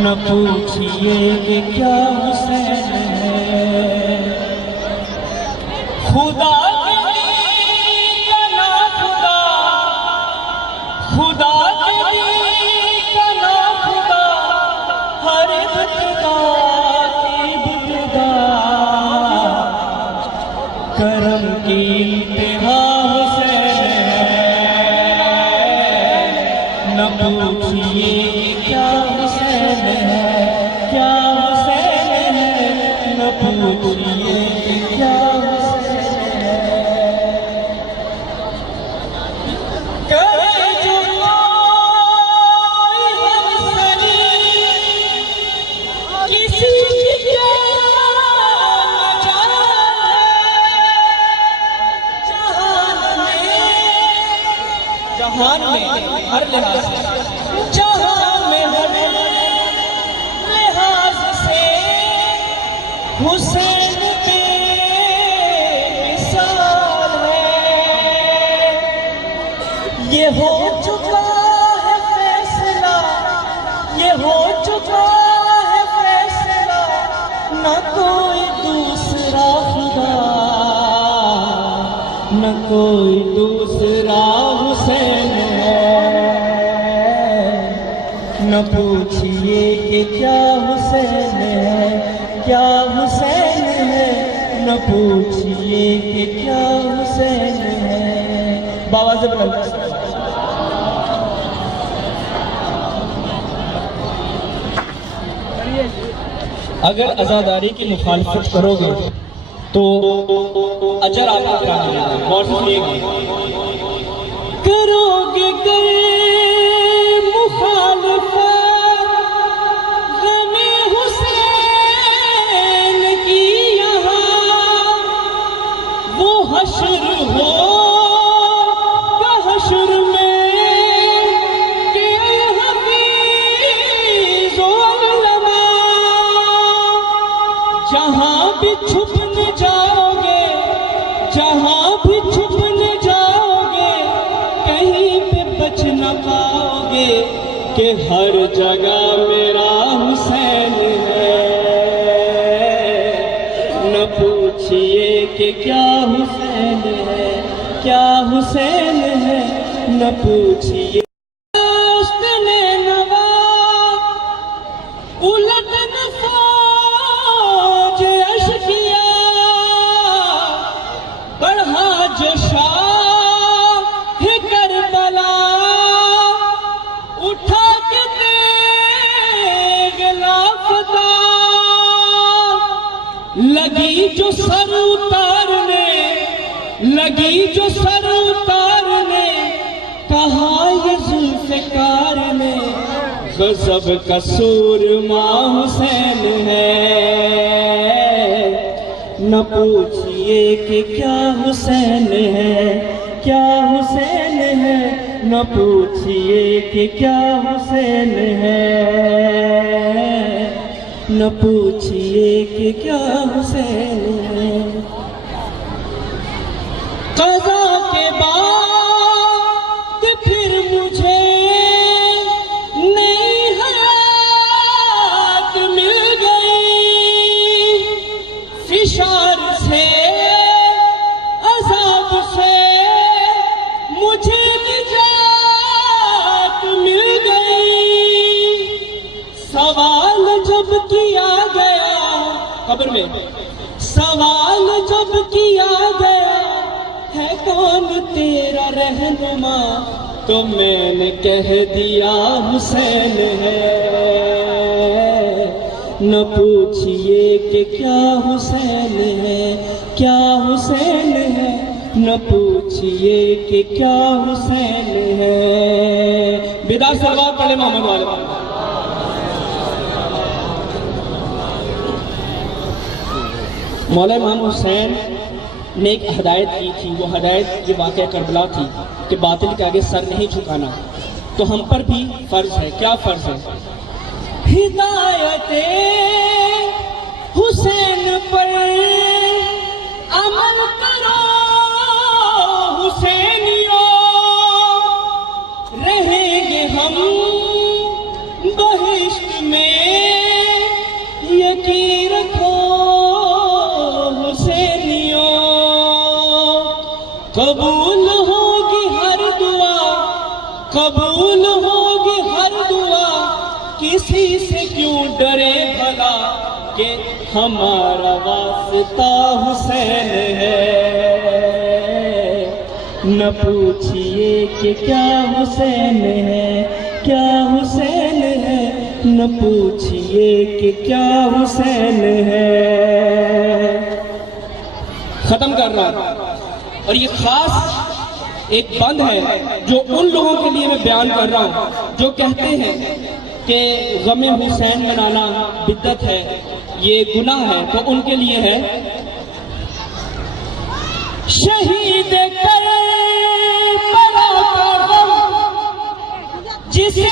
न पूछिए कि क्या हुसैन है। खुदा का ना खुदा, खुदा का ना खुदा, हर इब्तिदा की इब्तिदा, करम की इंतहा हुसैन है। न पूछिए क्या हुसैन है, क्या हुसैन है, न पूछिए क्या हुसैन है। करे जो कोई हमसरी, किसी की क्या मजाल है। जहान में हर लिहाज से, जहां में हर लिहाज से हुसैन बेमिसाल है। ये हो चुका है फैसला, ये हो चुका है फैसला, न कोई दूसरा खुदा, न कोई दूसरा हुसैन है। न पूछिए कि क्या हुसैन है, क्या हुसैन है, न पूछिए कि क्या हुसैन है। बाबा से बुलंद। अगर आज़ादारी की मुखालफत करोगे तो अजर आपको क्या मिलेगा? गौर से सुनिएगा। करोगे मुखालफत ग़मे हुसैन की, यहाँ वो हश्र हो हश्र में के हफीज़ उलमा, जहाँ भी छुपने जाओगे, जहाँ भी छुपने जाओगे, कहीं पे बच न पाओगे कि हर जगह मेरा हुसैन है। न पूछिए कि क्या हुसैन है, क्या हुसैन है, न पूछिए। उसने नवा उलटन फौज अशकिया, बढ़ा जो शाह करबला, उठा के तेग लापता, लगी जो सर उतारने, लगी जो सर उतारने, कहा ये जुल्फ़िकार ने गज़ब का सूरमा हुसैन है। न पूछिए कि क्या हुसैन है, क्या हुसैन है, न पूछिए कि क्या हुसैन है, न पूछिए कि क्या हुसैन है। क़ज़ा के बाद फिर मुझे नई हयात मिल गई, फिशार से अज़ाब से मुझे निजात मिल गई। सवाल जब किया गया कब्र में, सवाल जब किया गया है कौन तेरा रहनुमा, तो मैंने कह दिया हुसैन है। न पूछिए कि क्या हुसैन है, क्या हुसैन है, न पूछिए कि क्या हुसैन है। बिदा सलवात पढ़े मोहम्मद वाले। मौला इमाम हुसैन ने एक हदायत की थी। वो हदायत ये वाक़या करबला थी कि बातिल के आगे सर नहीं झुकाना। तो हम पर भी फ़र्ज़ है। क्या फ़र्ज़ है? हिदायत हुसैन पर अमल करो हुसैनियों, रहेंगे हम बहिश्त में कि हमारा वास्ता हुसैन है। न पूछिए कि क्या हुसैन है, क्या हुसैन है, न पूछिए कि क्या हुसैन है। खत्म कर रहा हूं। और ये खास एक बंद है जो उन लोगों के लिए मैं बयान कर रहा हूं जो कहते हैं कि गमे हुसैन मनाना बिद्दत है, ये गुनाह है। तो उनके लिए है, शहीद करबला का गम जिसे